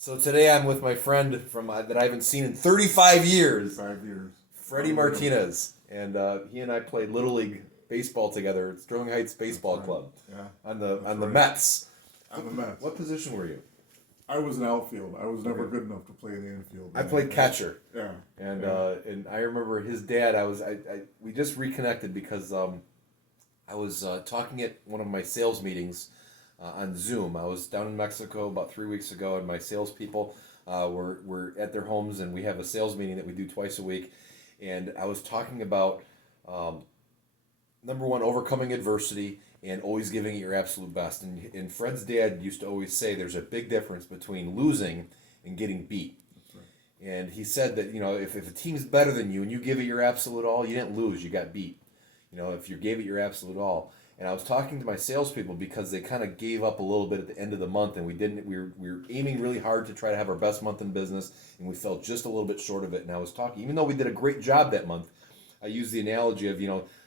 So today I'm with my friend from that I haven't seen in 35 years. 5 years. Freddy Martinez, and he and I played Little League baseball together at Sterling Heights Baseball Club. Yeah. On the Mets. On the Mets. What position were you? I was an outfield. I was never good enough to play in the infield. I played catcher. Yeah. And I remember his dad. We just reconnected because I was talking at one of my sales meetings on Zoom. I was down in Mexico about 3 weeks ago, and my salespeople were at their homes, and we have a sales meeting that we do twice a week. And I was talking about number one, overcoming adversity and always giving it your absolute best. And Fred's dad used to always say there's a big difference between losing and getting beat. That's right. And he said that, if a team's better than you and you give it your absolute all, you didn't lose, you got beat. If you gave it your absolute all. And I was talking to my salespeople because they kind of gave up a little bit at the end of the month, and we were aiming really hard to try to have our best month in business, and we fell just a little bit short of it. And I was talking, even though we did a great job that month, I used the analogy of,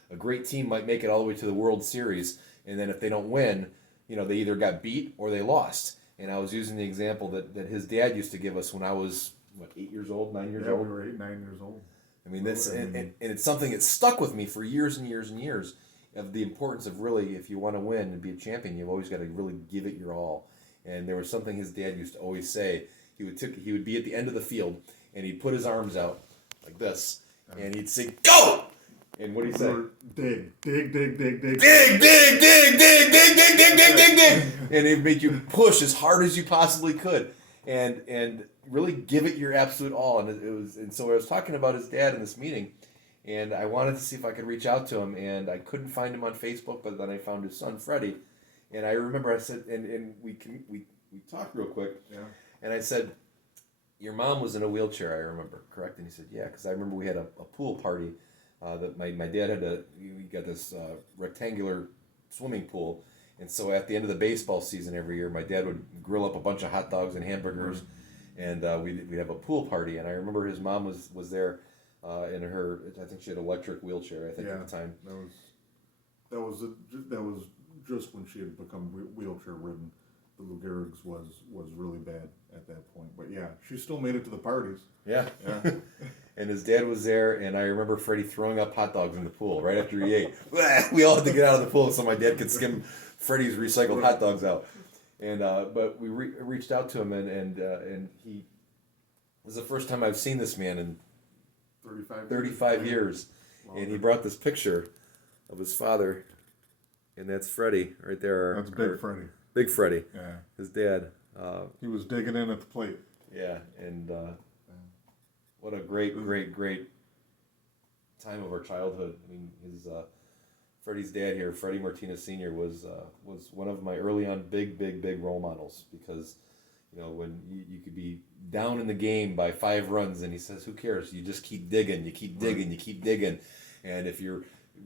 a great team might make it all the way to the World Series, and then if they don't win, they either got beat or they lost. And I was using the example that his dad used to give us when I was, 8 years old, 9 years old? Yeah, we were 8, 9 years old. I mean, and it's something that stuck with me for years and years and years, of the importance of really, if you want to win and be a champion, you've always got to really give it your all. And there was something his dad used to always say. He would be at the end of the field, and he'd put his arms out like this, and he'd say, "Go!" And what do you say? Dig, dig, dig, dig, dig. Dig, dig, dig, dig, dig, dig, dig, dig, dig, dig. And it'd make you push as hard as you possibly could, and really give it your absolute all. And so I was talking about his dad in this meeting, and I wanted to see if I could reach out to him, and I couldn't find him on Facebook, but then I found his son Freddy, and I remember I said, and we talked real quick, yeah. And I said, "Your mom was in a wheelchair, I remember, correct?" And he said, "Yeah," because I remember we had a pool party that my dad we got this rectangular swimming pool, and so at the end of the baseball season every year, my dad would grill up a bunch of hot dogs and hamburgers, and we'd have a pool party, and I remember his mom was there. In her, I think she had an electric wheelchair. I think at the time. That was just when she had become wheelchair ridden. The Lou Gehrig's was really bad at that point. But yeah, she still made it to the parties. Yeah. And his dad was there, and I remember Freddie throwing up hot dogs in the pool right after he ate. We all had to get out of the pool so my dad could skim Freddie's recycled hot dogs out. And but we reached out to him, and he it was the first time I've seen this man in 35 years. And he brought this picture of his father, and that's Freddy right there. That's Big Freddy. Big Freddy. Yeah. His dad. He was digging in at the plate. Yeah, and what a great time of our childhood. I mean, his Freddy's dad here, Freddy Martinez Sr., was one of my early on big role models, because when you could be down in the game by 5 runs, and he says, "Who cares? You just keep digging, you keep digging, you keep digging." And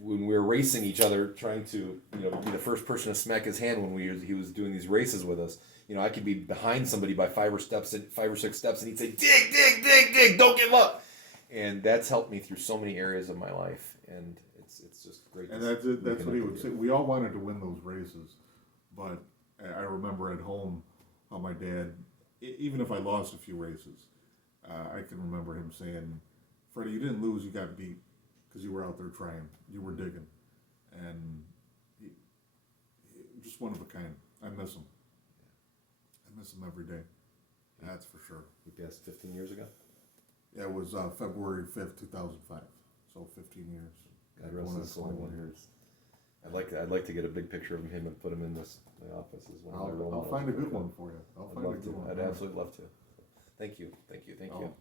when we were racing each other, trying to be the first person to smack his hand when he was doing these races with us, I could be behind somebody by 5 or 6 steps, and he'd say, "Dig, dig, dig, dig, don't give up." And that's helped me through so many areas of my life, and it's just great. And that's what he would say. We all wanted to win those races, but I remember at home how my dad, even if I lost a few races, I can remember him saying, "Freddie, you didn't lose, you got beat because you were out there trying, you were digging," and he just one of a kind. I miss him. I miss him every day. That's for sure. He passed 15 years ago. Yeah, it was February 5th, 2005. So 15 years. God rest his soul. 21 years. I'd like to get a big picture of him and put him in my office as one of my role models. I'll find a good one for you. I'd absolutely love to. Thank you. Oh,